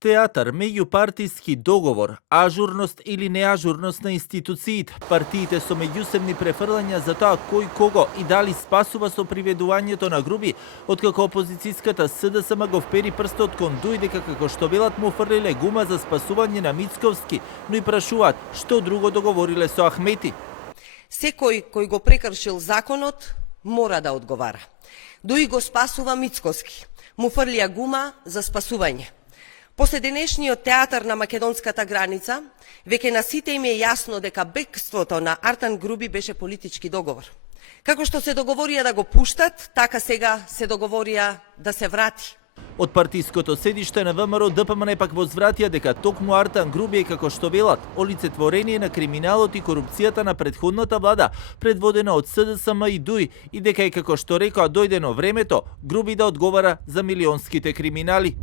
Театар, меѓупартиски договор, ажурност или неажурност на институциите, партиите со меѓусебни префрлања за тоа кој кого и дали спасува со приведувањето на груби, откако опозицијската СДСМ го впери прстот кон Дуј дека како што велат му фрлиле гума за спасување на Мицковски, но и прашуваат што друго договориле со Ахмети. Секој кој го прекршил законот мора да одговара. Дуј го спасува Мицковски, му фрлија гума за спасување. После денешниот театар на македонската граница, веќе на сите им е јасно дека бегството на Артан Груби беше политички договор. Како што се договорија да го пуштат, така сега се договорија да се врати. Од партиското седиште на ВМРО ДПМН пак возвратија дека токму Артан Груби е, како што велат, олицетворение на криминалот и корупцијата на претходната влада, предводена од СДСМ и Дуј, и дека е, како што рекоа, дојдено времето Груби да одговара за милионските криминали.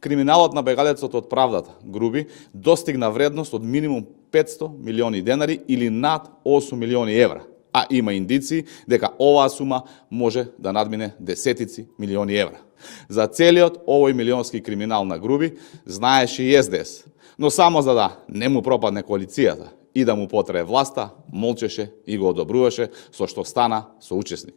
Криминалот на бегалецот од правдата, Груби, достигна вредност од минимум 500 милиони денари или над 8 милиони евра, а има индиции дека оваа сума може да надмине десетици милиони евра. За целиот овој милионски криминал на Груби знаеше и СДС, но само за да не му пропадне коалицијата и да му потрае власта, молчеше и го одобруваше, со што стана соучесник.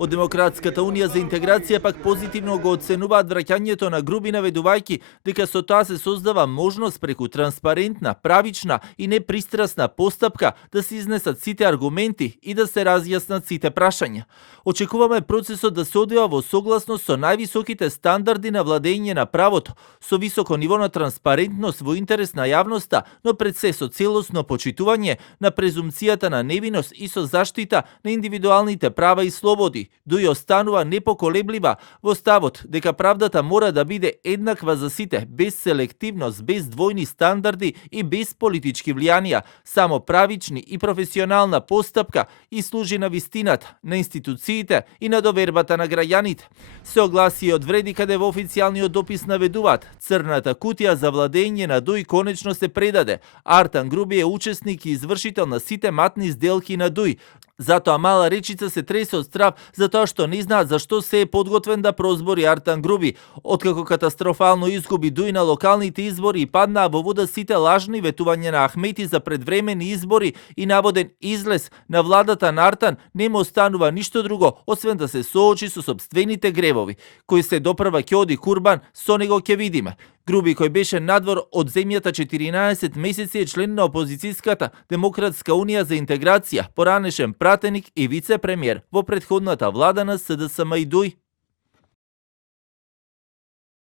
Од Демократската унија за интеграција пак позитивно го оценуваат враќањето на Груби, наведувајќи дека со тоа се создава можност преку транспарентна, правична и непристрасна постапка да се изнесат сите аргументи и да се разјаснат сите прашања. Очекуваме процесот да се одвива во согласност со највисоките стандарди на владење на правото, со високо ниво на транспарентност во интерес на јавноста, но пред се со целосно почитување на презумцијата на невиност и со заштита на индивидуалните права и слободи. Дуј останува непоколеблива во ставот дека правдата мора да биде еднаква за сите, без селективност, без двојни стандарди и без политички влијанија, само правични и професионална постапка и служи на вистината, на институциите и на довербата на граѓаните. Се огласи и одвреди каде во официјалниот допис наведуваат: црната кутија за владење на Дуј конечно се предаде. Артан Груби е учесник и извршител на сите матни сделки на Дуј. Затоа Мала Речица се тресе од страв за тоа што не знаат зашто се е подготвен да прозбори Артан Груби, откако катастрофално изгуби Дуј на локалните избори и паднаа во вода сите лажни ветувања на Ахмети за предвремени избори и наводен излез на владата на Артан, не му останува ништо друго освен да се соочи со сопствените гревови, кои се допрва ќе оди курбан, со него ќе видиме. Груби, кој беше надвор од земјата 14 месеци, е член на опозицијската Демократска унија за интеграција, поранешен пратеник и вице-премиер во претходната влада на СДСМ и Дуј.